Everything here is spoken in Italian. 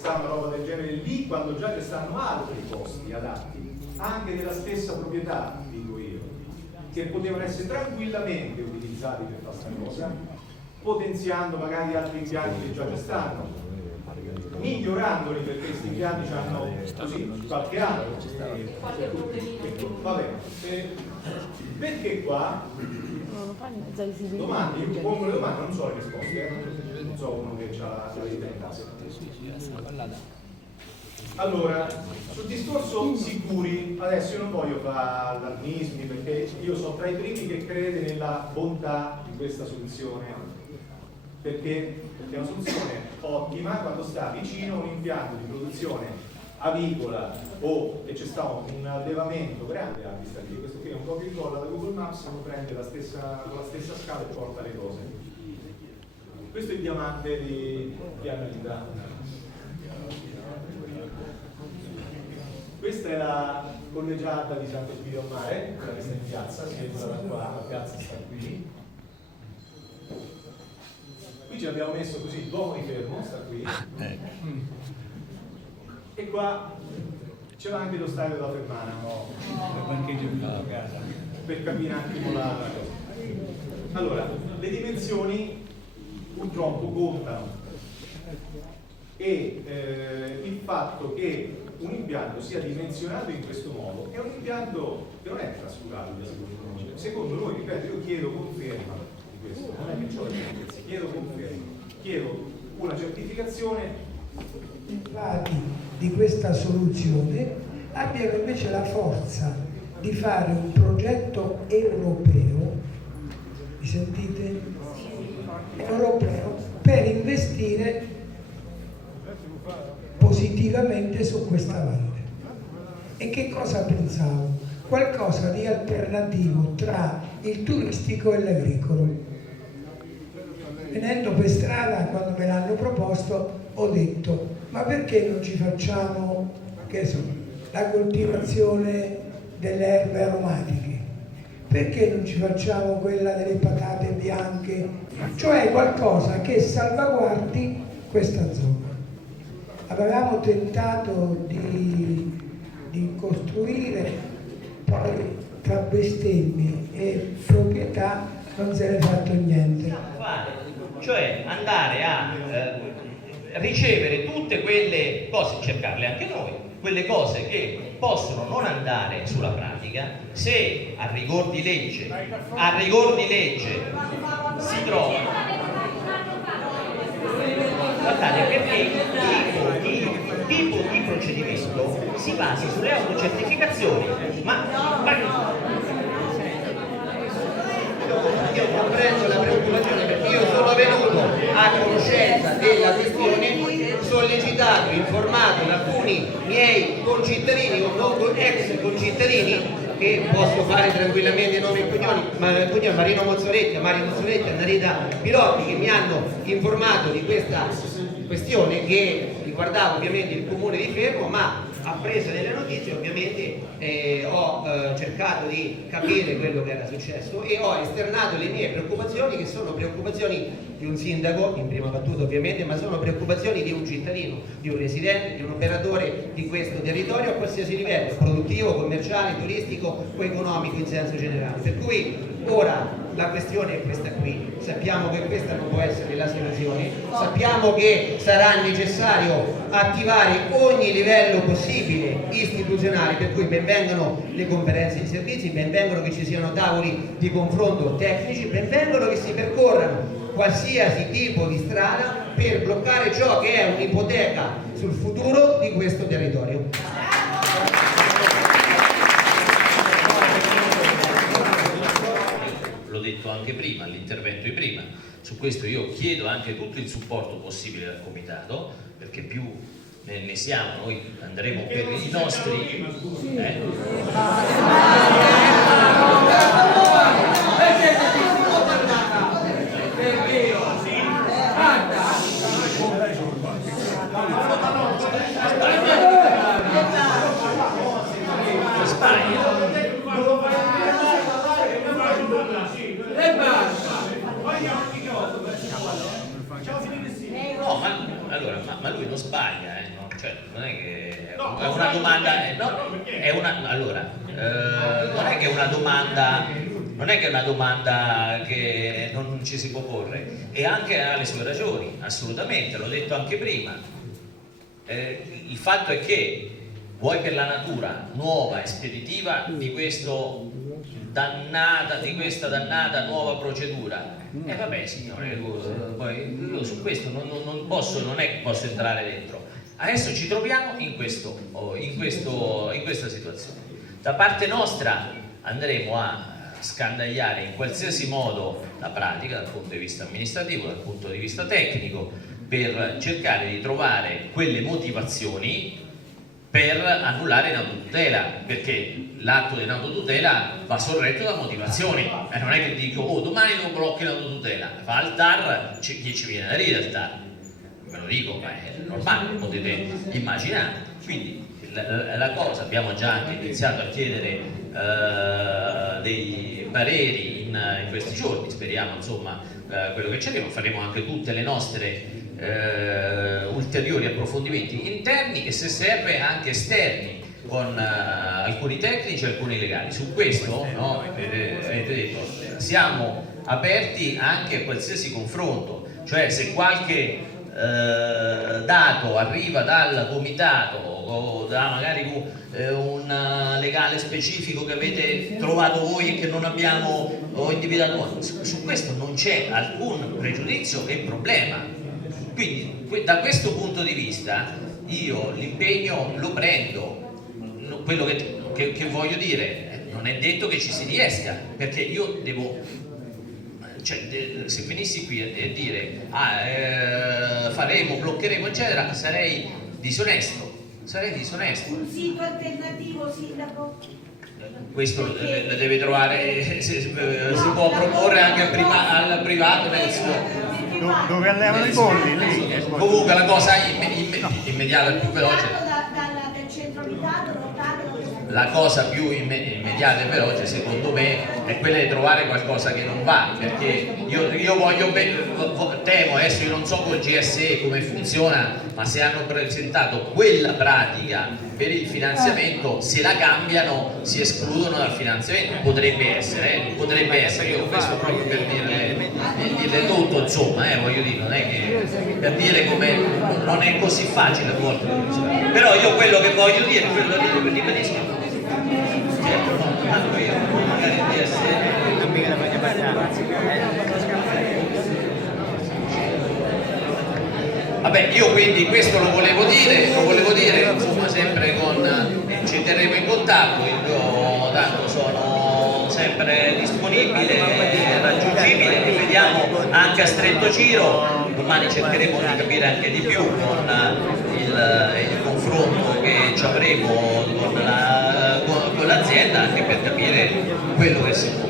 sa una roba del genere lì quando già ci stanno altri posti adatti, anche nella stessa proprietà, dico io, che potevano essere tranquillamente utilizzati per fare questa cosa, potenziando magari altri impianti che già ci stanno, migliorandoli perché questi impianti hanno così qualche anno. Va bene. Perché qua domande, io pongo le domande, non so le risposte, non so uno che ha la idea in casa. Allora, sul discorso sicuri, adesso io non voglio fare allarmismi perché io sono tra i primi che crede nella bontà di questa soluzione, perché è una soluzione ottima quando sta vicino a un impianto di produzione avicola o che c'è stato un allevamento grande a vista di questo qui è un copia e incolla da Google Maps, uno prende con la stessa scala e porta le cose. Questo è il diamante di analità. Questa è la collegiata di Santo Spirito al Mare, quella che sta in piazza, si entra da qua, la piazza sta qui. Qui ci abbiamo messo così il Duomo di Fermo, sta qui. E qua c'era anche lo stadio della Fermana, per capire anche con la cosa. Allora, le dimensioni purtroppo contano e il fatto che un impianto sia dimensionato in questo modo è un impianto che non è trascurabile secondo noi, ripeto, io chiedo conferma di questo, non è che c'ho le certezze, chiedo conferma, chiedo una certificazione di questa soluzione abbiano invece la forza di fare un progetto europeo, mi sentite? Europeo, per investire positivamente su questa valle. E che cosa pensavo? Qualcosa di alternativo tra il turistico e l'agricolo. Venendo per strada, quando me l'hanno proposto, ho detto: ma perché non ci facciamo, che so, la coltivazione delle erbe aromatiche? Perché non ci facciamo quella delle patate bianche? Cioè qualcosa che salvaguardi questa zona. Avevamo tentato di costruire, poi tra bestemmie e proprietà non se ne è fatto niente. Cioè andare a ricevere tutte quelle cose, cercarle anche noi, quelle cose che possono non andare sulla pratica, se a rigor di legge si trovano. Guardate, perché il tipo di procedimento si basa sulle autocertificazioni, ma io comprendo la preoccupazione perché io sono venuto a conoscenza della questione, sollecitato, informato da alcuni miei concittadini o ex concittadini, che posso fare tranquillamente nomi e cognomi, Marino Mozzoretti, Mario Mozzoretti, Annarita Pilotti, che mi hanno informato di questa questione che riguardava ovviamente il comune di Fermo, ma appresa delle notizie ovviamente ho cercato di capire quello che era successo e ho esternato le mie preoccupazioni, che sono preoccupazioni di un sindaco in prima battuta ovviamente, ma sono preoccupazioni di un cittadino, di un residente, di un operatore di questo territorio a qualsiasi livello, produttivo, commerciale, turistico o economico in senso generale. Per cui ora la questione è questa qui, sappiamo che questa non può essere la soluzione, sappiamo che sarà necessario attivare ogni livello possibile istituzionale, per cui benvengano le conferenze di servizi, benvengano che ci siano tavoli di confronto tecnici, benvengano che si percorrano qualsiasi tipo di strada per bloccare ciò che è un'ipoteca sul futuro di questo territorio. L'ho detto anche prima, all'intervento di prima, su questo io chiedo anche tutto il supporto possibile dal comitato, perché più ne siamo, noi andremo per i nostri... No, ma lui non sbaglia, cioè non è che No, è una domanda, allora, non è che è una domanda che non ci si può porre, e anche ha le sue ragioni, assolutamente, l'ho detto anche prima. Il fatto è che vuoi per la natura nuova e speditiva di questa dannata nuova procedura, e vabbè signore, poi io su questo non è che posso entrare dentro. Adesso ci troviamo in questa situazione. Da parte nostra andremo a scandagliare in qualsiasi modo la pratica dal punto di vista amministrativo, dal punto di vista tecnico, per cercare di trovare quelle motivazioni per annullare in autotutela, perché l'atto di autotutela va sorretto da motivazioni, e non è che dico domani lo blocco in autotutela, va al TAR, chi ci viene da ridere al TAR? Ve lo dico, ma è normale, potete immaginare. Quindi la cosa, abbiamo già anche iniziato a chiedere dei pareri in questi giorni, speriamo insomma quello che ci arriva, faremo anche tutte le nostre ulteriori approfondimenti interni e se serve anche esterni con alcuni tecnici e alcuni legali. Su questo no, avete detto, siamo aperti anche a qualsiasi confronto, cioè se qualche dato arriva dal comitato o da magari un legale specifico che avete trovato voi e che non abbiamo individuato noi, su questo non c'è alcun pregiudizio e problema. Quindi da questo punto di vista io l'impegno lo prendo, quello che voglio dire, non è detto che ci si riesca, perché io devo, cioè, se venissi qui a dire faremo, bloccheremo eccetera, sarei disonesto. Un sito alternativo, sindaco? Questo lo deve trovare, si può proporre anche al privato nel suo. Dove allevano i polli lì? Comunque la cosa immediata e più veloce, Del centro abitato, la cosa più immediata e veloce secondo me è quella di trovare qualcosa che non va, perché io voglio temo, adesso io non so col GSE come funziona, ma se hanno presentato quella pratica per il finanziamento, se la cambiano si escludono dal finanziamento, potrebbe essere, io questo proprio per dirle tutto, insomma, voglio dire, non è che per dire come non è così facile a volte, però io quello che voglio dire, quello che ribadisco, certo, no, io magari il GSE non mica la voglio vabbè, io quindi questo lo volevo dire, insomma sempre ci terremo in contatto, io tanto sono sempre disponibile, raggiungibile, e vediamo anche a stretto giro, domani cercheremo di capire anche di più con il confronto che ci avremo con l'azienda, anche per capire quello che si può.